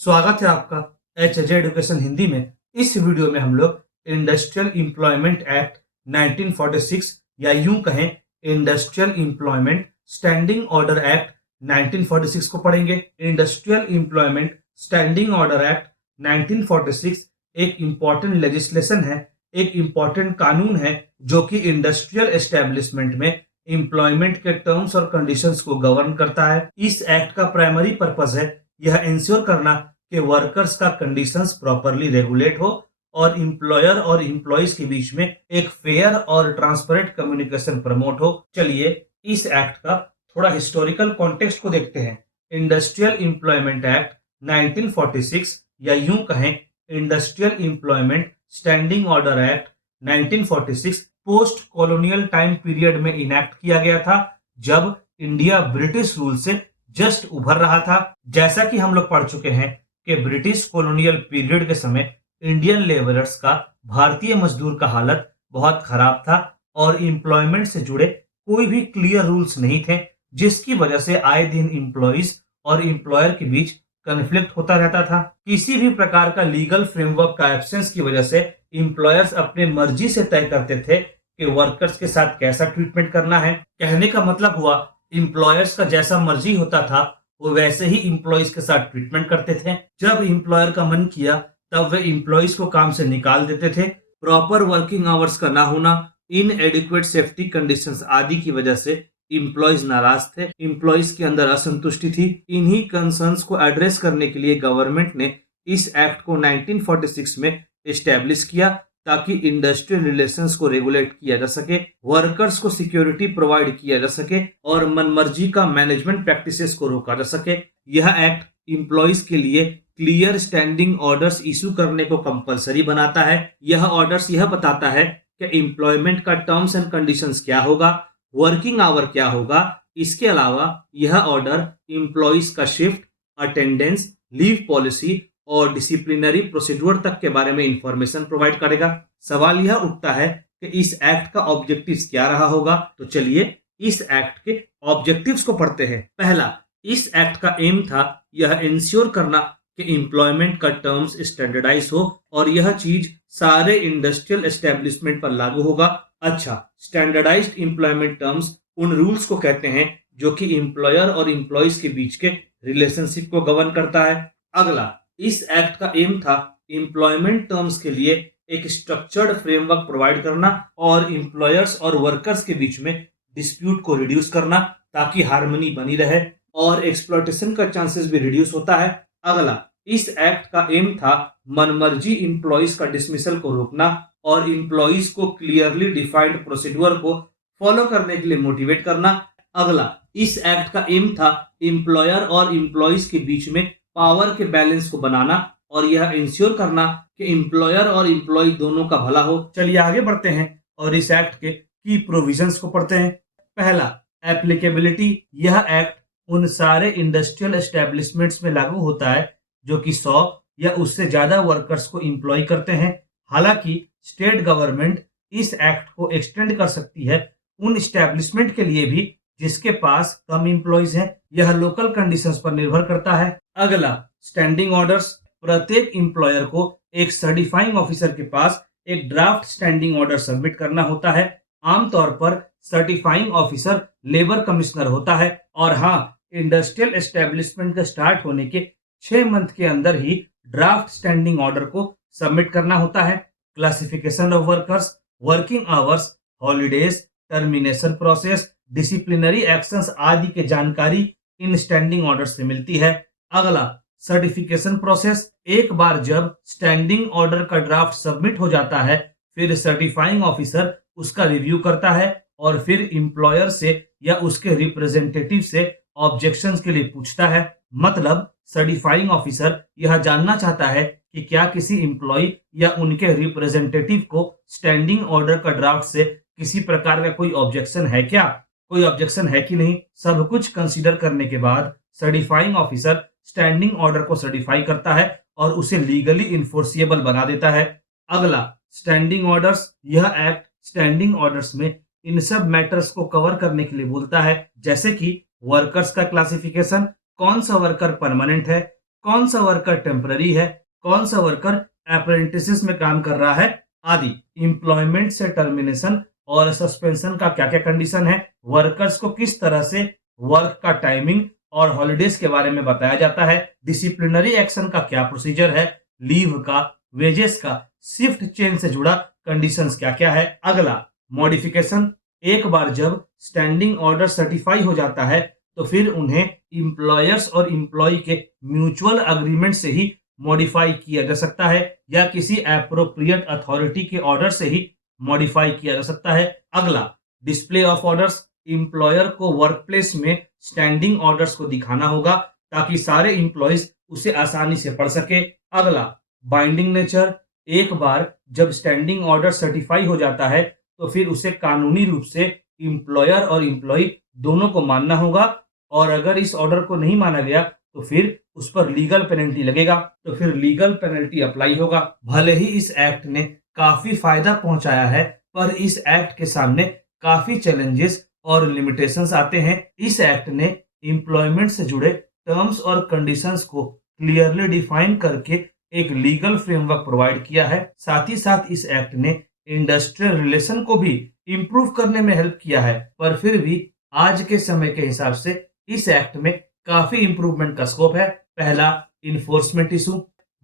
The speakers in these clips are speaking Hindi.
स्वागत है आपका एच अजय एजुकेशन हिंदी में। इस वीडियो में हम लोग इंडस्ट्रियल एम्प्लॉयमेंट एक्ट 1946 या यूं कहें industrial employment standing order act 1946 को पढ़ेंगे। Industrial employment standing order act 1946 एक इम्पॉर्टेंट लेजिस्लेशन है, एक इम्पॉर्टेंट कानून है जो कि इंडस्ट्रियल एस्टेब्लिशमेंट में एम्प्लॉयमेंट के टर्म्स और कंडीशंस को गवर्न करता है। इस एक्ट का प्राइमरी पर्पस है यह इंश्योर करना कि वर्कर्स का कंडीशंस प्रॉपरली रेगुलेट हो और एम्प्लॉयर और एम्प्लॉइज के बीच में एक फेयर और ट्रांसपेरेंट कम्युनिकेशन प्रमोट हो। चलिए इस एक्ट का थोड़ा हिस्टोरिकल कॉन्टेक्स्ट को देखते हैं। इंडस्ट्रियल एम्प्लॉयमेंट एक्ट 1946 या यूं कहें industrial employment standing order act 1946 post colonial time period में इनैक्ट किया गया था, जब इंडिया ब्रिटिश रूल से जस्ट उभर रहा था। जैसा कि हम लोग पढ़ चुके हैं कि ब्रिटिश कॉलोनियल पीरियड के समय इंडियन लेबरर्स का, भारतीय मजदूर का हालत बहुत खराब था और एम्प्लॉयमेंट से जुड़े कोई भी क्लियर रूल्स नहीं थे, जिसकी वजह से आए दिन एम्प्लॉइज और एम्प्लॉयर के बीच कन्फ्लिक्ट होता रहता था। किसी भी प्रकार का लीगल फ्रेमवर्क का एब्सेंस की वजह से एम्प्लॉयर्स अपने मर्जी से तय करते थे कि वर्कर्स के साथ कैसा ट्रीटमेंट करना है। कहने का मतलब हुआ एम्प्लॉयर्स का जैसा मर्जी होता था वो वैसे ही एम्प्लॉइज के साथ ट्रीटमेंट करते थे। जब एम्प्लॉयर का मन किया तब वे एम्प्लॉइज को काम से निकाल देते थे। प्रॉपर वर्किंग आवर्स का ना होना, इनएडिक्वेट सेफ्टी कंडीशंस आदि की वजह से एम्प्लॉइज नाराज थे, एम्प्लॉइज के अंदर असंतुष्टि थी। इन्हीं कंसर्न्स को एड्रेस करने के लिए गवर्नमेंट ने इस एक्ट को 1946 में एस्टेब्लिश किया ताकि इंडस्ट्रियल रिलेशंस को रेगुलेट किया जा सके, वर्कर्स को सिक्योरिटी प्रोवाइड किया जा सके और मनमर्जी का मैनेजमेंट प्रैक्टिसेस को रोका जा सके। यह एक्ट एम्प्लॉइज के लिए क्लियर स्टैंडिंग ऑर्डर्स इशू करने को कंपलसरी बनाता है। यह ऑर्डर्स यह बताता है कि एम्प्लॉयमेंट का टर्म्स एंड कंडीशंस क्या होगा, वर्किंग आवर क्या होगा। इसके अलावा यह ऑर्डर एम्प्लॉइज का शिफ्ट, अटेंडेंस, लीव पॉलिसी और डिसिप्लिनरी प्रोसीड्यूर तक के बारे में इंफॉर्मेशन प्रोवाइड करेगा। सवाल यह उठता है कि इस एक्ट का ऑब्जेक्टिव्स क्या रहा होगा। तो चलिए इस एक्ट के ऑब्जेक्टिव्स को पढ़ते हैं। पहला, इस एक्ट का एम था यह इंश्योर करना कि एम्प्लॉयमेंट का टर्म्स स्टैंडर्डाइज हो और यह चीज सारे इंडस्ट्रियल एस्टेब्लिशमेंट पर लागू होगा। अच्छा, स्टैंडर्डाइज्ड एम्प्लॉयमेंट टर्म्स उन रूल्स को कहते हैं जो कि एम्प्लॉयर और एम्प्लॉइज के बीच के रिलेशनशिप को गवर्न करता है। अगला, इस एक्ट का एम था एम्प्लॉयमेंट टर्म्स के लिए एक स्ट्रक्चर्ड फ्रेमवर्क प्रोवाइड करना और एम्प्लॉयर्स और वर्कर्स के बीच में डिस्प्यूट को रिड्यूस करना ताकि हार्मनी बनी रहे और एक्सप्लॉयटेशन का चांसेस भी रिड्यूस होता है। अगला, इस एक्ट का एम था मनमर्जी एम्प्लॉइज का डिसमिसल को रोकना और एम्प्लॉइज को क्लियरली डिफाइंड प्रोसीड्यूर को फॉलो करने के लिए मोटिवेट करना। अगला, इस एक्ट का एम था एम्प्लॉयर और एम्प्लॉइज के बीच में पावर के बैलेंस को बनाना और यह इंश्योर करना कि एम्प्लॉयर और एम्प्लॉय दोनों का भला हो। चलिए आगे बढ़ते हैं और इस एक्ट के की प्रोविजंस को पढ़ते हैं। पहला, एप्लीकेबिलिटी। यह एक्ट उन सारे इंडस्ट्रियल एस्टेब्लिशमेंट्स में लागू होता है जो कि 100 या उससे ज्यादा वर्कर्स को एम्प्लॉय करते हैं। हालांकि स्टेट गवर्नमेंट इस एक्ट को एक्सटेंड कर सकती है उन एस्टेब्लिशमेंट के लिए भी जिसके पास कम एम्प्लॉइज हैं। यह लोकल कंडीशंस पर निर्भर करता है। अगला, स्टैंडिंग ऑर्डर्स। प्रत्येक एम्प्लॉयर को एक सर्टिफाइंग ऑफिसर के पास एक ड्राफ्ट स्टैंडिंग ऑर्डर सबमिट करना होता है। आमतौर पर सर्टिफाइंग ऑफिसर लेबर कमिश्नर होता है और हाँ, इंडस्ट्रियल एस्टेब्लिशमेंट के स्टार्ट होने के 6 मंथ के अंदर ही ड्राफ्ट स्टैंडिंग ऑर्डर को सबमिट करना होता है। Classification of workers, working hours, holidays, termination process, disciplinary actions आदि के जानकारी इन स्टैंडिंग ऑर्डर से मिलती है। अगला, सर्टिफिकेशन प्रोसेस। एक बार जब स्टैंडिंग ऑर्डर का ड्राफ्ट सबमिट हो जाता है फिर सर्टिफाइंग ऑफिसर उसका रिव्यू करता है और फिर एम्प्लॉयर से या उसके रिप्रेजेंटेटिव से ऑब्जेक्शंस के लिए पूछता है। मतलब सर्टिफाइंग ऑफिसर यह जानना चाहता है कि क्या किसी एम्प्लॉय या उनके रिप्रेजेंटेटिव को स्टैंडिंग ऑर्डर का ड्राफ्ट से किसी प्रकार का कोई ऑब्जेक्शन है क्या, कोई ऑब्जेक्शन है कि नहीं। सब कुछ कंसीडर करने के बाद सर्टिफाइंग ऑफिसर स्टैंडिंग ऑर्डर को सर्टिफाई करता है और उसे लीगली इन्फोर्सिएबल बना देता है। अगला, स्टैंडिंग ऑर्डर्स। यह एक्ट स्टैंडिंग ऑर्डर्स में इन सब मैटर्स को कवर करने के लिए बोलता है, जैसे कि वर्कर्स का क्लासिफिकेशन, कौन सा वर्कर परमानेंट है, कौन सा वर्कर टेम्पररी है, कौन सा वर्कर अप्रेंटिसेस में काम कर रहा है आदि। एम्प्लॉयमेंट से टर्मिनेशन और सस्पेंशन का क्या क्या कंडीशन है, वर्कर्स को किस तरह से वर्क का टाइमिंग और हॉलिडेज के बारे में बताया जाता है, डिसिप्लिनरी एक्शन का क्या प्रोसीजर है, लीव का, वेजेस का, शिफ्ट चेंज से जुड़ा कंडीशंस क्या क्या है। अगला मॉडिफिकेशन, एक बार जब स्टैंडिंग ऑर्डर सर्टिफाई हो जाता है तो फिर उन्हें इंप्लॉयर्स और इंप्लॉय के म्यूचुअल अग्रीमेंट से ही मॉडिफाई किया जा सकता है या किसी एप्रोप्रिएट अथॉरिटी के ऑर्डर से ही मॉडिफाई किया जा सकता है। अगला डिस्प्ले ऑफ ऑर्डर्स, इंप्लॉयर को वर्कप्लेस में स्टैंडिंग ऑर्डर्स को दिखाना होगा ताकि सारे इंप्लॉयज उसे आसानी से पढ़ सके। अगला बाइंडिंग नेचर, एक बार जब स्टैंडिंग ऑर्डर सर्टिफाई हो जाता है तो फिर उसे कानूनी रूप से इंप्लॉयर और इंप्लॉय दोनों को मानना होगा और अगर इस ऑर्डर को नहीं माना गया तो फिर उस पर लीगल पेनल्टी लगेगा, तो फिर लीगल पेनल्टी अप्लाई होगा। भले ही इस एक्ट ने काफी फायदा पहुंचाया है पर इस एक्ट के सामने काफी चैलेंजेस और लिमिटेशंस आते हैं। इस एक्ट ने एम्प्लॉयमेंट से जुड़े टर्म्स और कंडीशंस को क्लियरली डिफाइन करके एक लीगल फ्रेमवर्क प्रोवाइड किया है। साथ ही साथ इस एक्ट ने इंडस्ट्रियल रिलेशन को भी इंप्रूव करने में हेल्प किया है, पर फिर भी आज के समय के हिसाब से इस एक्ट में काफी इंप्रूवमेंट का स्कोप है। पहला, इन्फोर्समेंट इशू,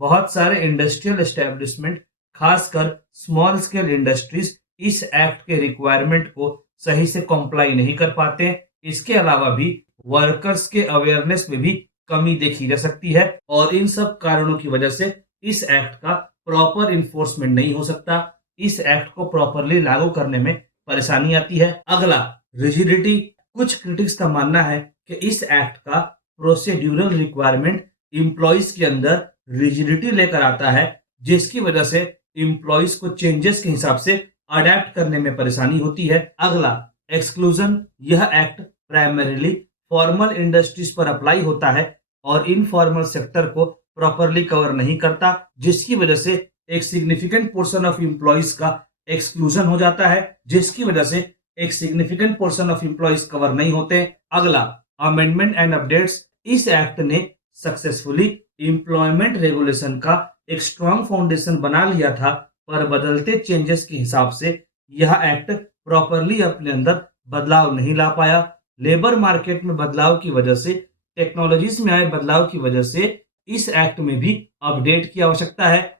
बहुत सारे इंडस्ट्रियल एस्टेब्लिशमेंट खासकर स्मॉल स्केल इंडस्ट्रीज इस एक्ट के रिक्वायरमेंट को सही से कॉम्प्लाई नहीं कर पाते। इसके अलावा भी वर्कर्स के अवेयरनेस में भी कमी देखी जा सकती है और इन सब कारणों की वजह से इस एक्ट का प्रॉपर इन्फोर्समेंट नहीं हो सकता। इस एक्ट को प्रॉपरली लागू करने में परेशानी आती है। अगला रिजिडिटी, कुछ क्रिटिक्स का मानना है कि इस एक्ट का प्रोसीड्यूरल रिक्वायरमेंट एम्प्लॉयज के अंदर रिजिडिटी लेकर आता है जिसकी वजह से एम्प्लॉयज को चेंजेस के हिसाब से अडेप्ट करने में परेशानी होती है। अगला एक्सक्लूजन, यह एक्ट प्राइमरीली फॉर्मल इंडस्ट्रीज पर अप्लाई होता है और इनफॉर्मल सेक्टर को प्रॉपरली कवर नहीं करता जिसकी वजह से एक सिग्निफिकेंट पोर्शन ऑफ एम्प्लॉयज का एक्सक्लूजन हो जाता है, जिसकी वजह से एक significant portion of employees cover नहीं होते। अगला अमेंडमेंट एंड अपडेट्स, इस एक्ट ने सक्सेसफुली एम्प्लॉयमेंट रेगुलेशन का एक स्ट्रॉन्ग फाउंडेशन बना लिया था पर बदलते चेंजेस के हिसाब से यह एक्ट प्रॉपरली अपने अंदर बदलाव नहीं ला पाया। लेबर मार्केट में बदलाव की वजह से, टेक्नोलॉजीज में आए बदलाव की वजह से इस एक्ट में भी अपडेट की आवश्यकता है।